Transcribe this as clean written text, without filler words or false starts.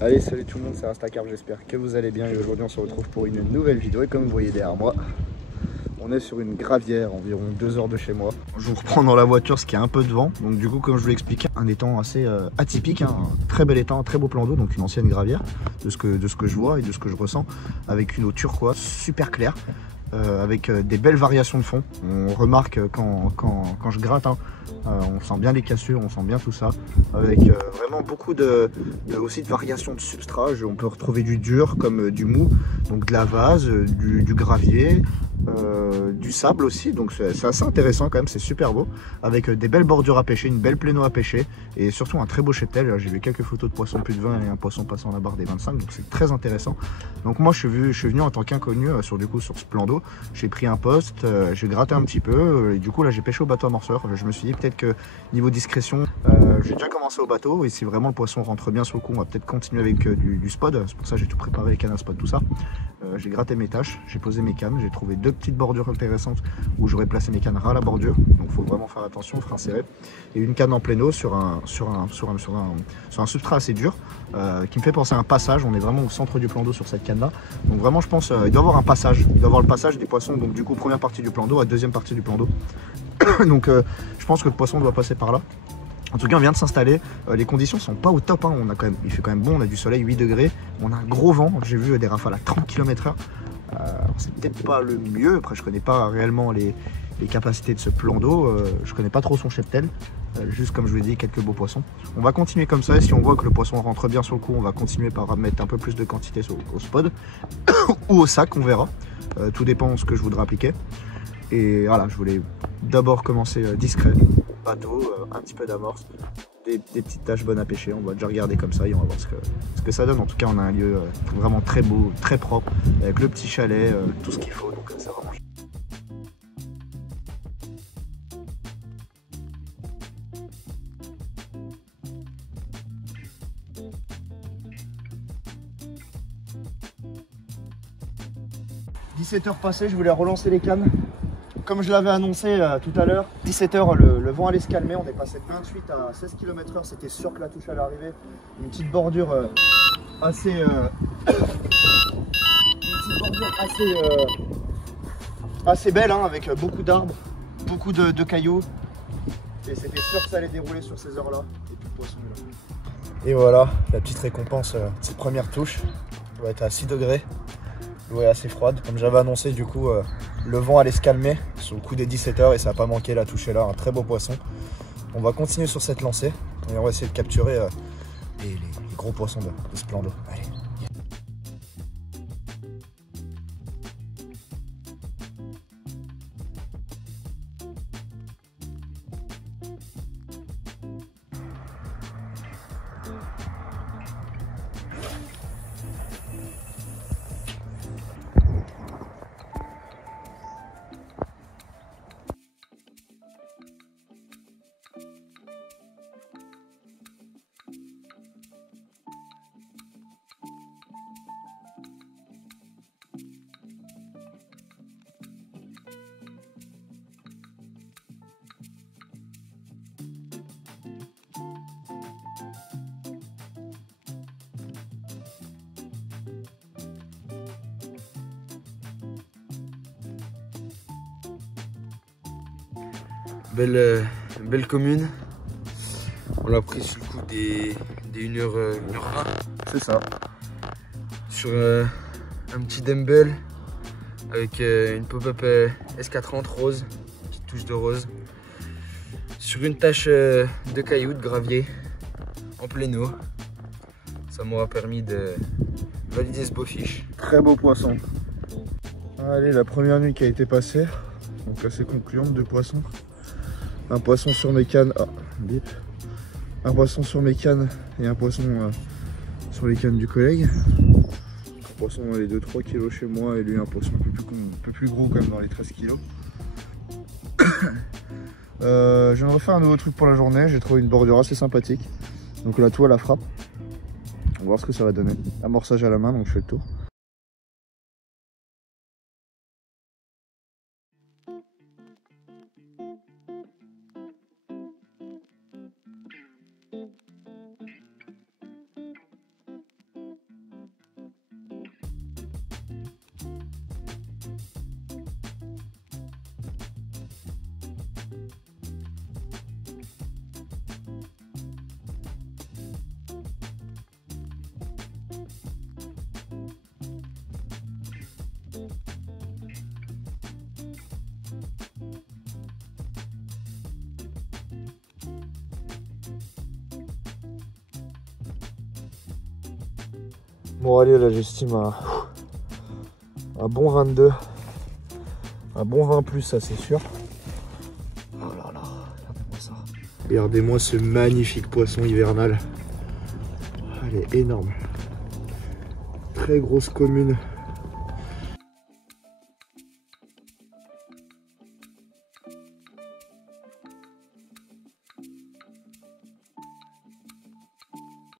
Allez, salut tout le monde, c'est Instacarp, j'espère que vous allez bien et aujourd'hui on se retrouve pour une nouvelle vidéo et comme vous voyez derrière moi, on est sur une gravière, environ 2 heures de chez moi. Je vous reprends dans la voiture, ce qui est un peu de vent, donc du coup comme je vous l'expliquais, un étang assez atypique, hein, un très bel étang, un très beau plan d'eau, donc une ancienne gravière, de ce que je vois et de ce que je ressens, avec une eau turquoise super claire. Avec des belles variations de fond. On remarque quand je gratte, hein, on sent bien les cassures, on sent bien tout ça. Avec vraiment beaucoup aussi de variations de substrat. On peut retrouver du dur comme du mou, donc de la vase, du gravier, du sable aussi. Donc c'est assez intéressant quand même, c'est super beau. Avec des belles bordures à pêcher, une belle pléno à pêcher et surtout un très beau cheptel. J'ai vu quelques photos de poissons plus de 20 et un poisson passant la barre des 25, donc c'est très intéressant. Donc moi je suis venu en tant qu'inconnu sur ce plan d'eau. J'ai pris un poste, j'ai gratté un petit peu et du coup là j'ai pêché au bateau amorceur. Je me suis dit peut-être que niveau discrétion, j'ai déjà commencé au bateau et si vraiment le poisson rentre bien sur le coup, on va peut-être continuer avec du spod. C'est pour ça que j'ai tout préparé, les cannes à spod, tout ça. J'ai gratté mes tâches, j'ai posé mes cannes, j'ai trouvé deux petites bordures intéressantes où j'aurais placé mes cannes ras à la bordure. Donc il faut vraiment faire attention, frein serré. Et une canne en pléno sur un substrat assez dur qui me fait penser à un passage. On est vraiment au centre du plan d'eau sur cette canne là. Donc vraiment je pense il doit y avoir un passage. Il doit y avoir le passage des poissons. Donc du coup première partie du plan d'eau à deuxième partie du plan d'eau. Donc je pense que le poisson doit passer par là. En tout cas, on vient de s'installer. Les conditions sont pas au top. Hein. Il fait quand même bon. On a du soleil, 8 degrés. On a un gros vent. J'ai vu des rafales à 30 km/h. C'est peut-être pas le mieux. Après, je connais pas réellement les capacités de ce plan d'eau. Je connais pas trop son cheptel. Juste comme je vous l'ai dit, quelques beaux poissons. On va continuer comme ça. Et si on voit que le poisson rentre bien sur le coup, on va continuer par mettre un peu plus de quantité au spod ou au sac. On verra. Tout dépend de ce que je voudrais appliquer. Et voilà, je voulais d'abord commencer discret, bateau, un petit peu d'amorce, des petites tâches bonnes à pêcher. On va déjà regarder comme ça et on va voir ce que ça donne. En tout cas, on a un lieu vraiment très beau, très propre, avec le petit chalet, tout ce qu'il faut. Donc c'est vraiment... 17 h passées, je voulais relancer les cannes. Comme je l'avais annoncé tout à l'heure, 17 h, le vent allait se calmer. On est passé de 28 à 16 km/h. C'était sûr que la touche allait arriver. Une petite bordure assez, assez belle, hein, avec beaucoup d'arbres, beaucoup de cailloux. Et c'était sûr que ça allait dérouler sur ces heures-là. Et puis le poisson est là. Et voilà, la petite récompense de cette première touche. On doit être à 6 degrés. L'eau est assez froide. Comme j'avais annoncé, du coup, le vent allait se calmer sur le coup des 17 h et ça n'a pas manqué, la touche est là. Un très beau poisson. On va continuer sur cette lancée et on va essayer de capturer les gros poissons de ce plan d'eau. Allez. Belle commune. On l'a pris sur le coup des 1h20. C'est ça. Sur un petit dumbbell avec une pop-up S430 rose, petite touche de rose. Sur une tâche de cailloux, de gravier, en pleine eau. Ça m'aura permis de valider ce beau fiche. Très beau poisson. Allez, la première nuit qui a été passée. Donc assez concluante, 2 poissons. Un poisson sur mes cannes. Ah, bip. Un poisson sur mes cannes et un poisson sur les cannes du collègue. Un poisson dans les 2-3 kg chez moi et lui un poisson un peu plus gros quand même dans les 13 kg. Je viens de refaire un nouveau truc pour la journée. J'ai trouvé une bordure assez sympathique. Donc la toile à frappe. On va voir ce que ça va donner. Amorçage à la main, donc je fais le tour. Bon allez, là j'estime un bon 22. Un bon 20 plus, ça c'est sûr. Oh là là, regardez-moi ça. Regardez-moi ce magnifique poisson hivernal. Elle est énorme. Très grosse commune.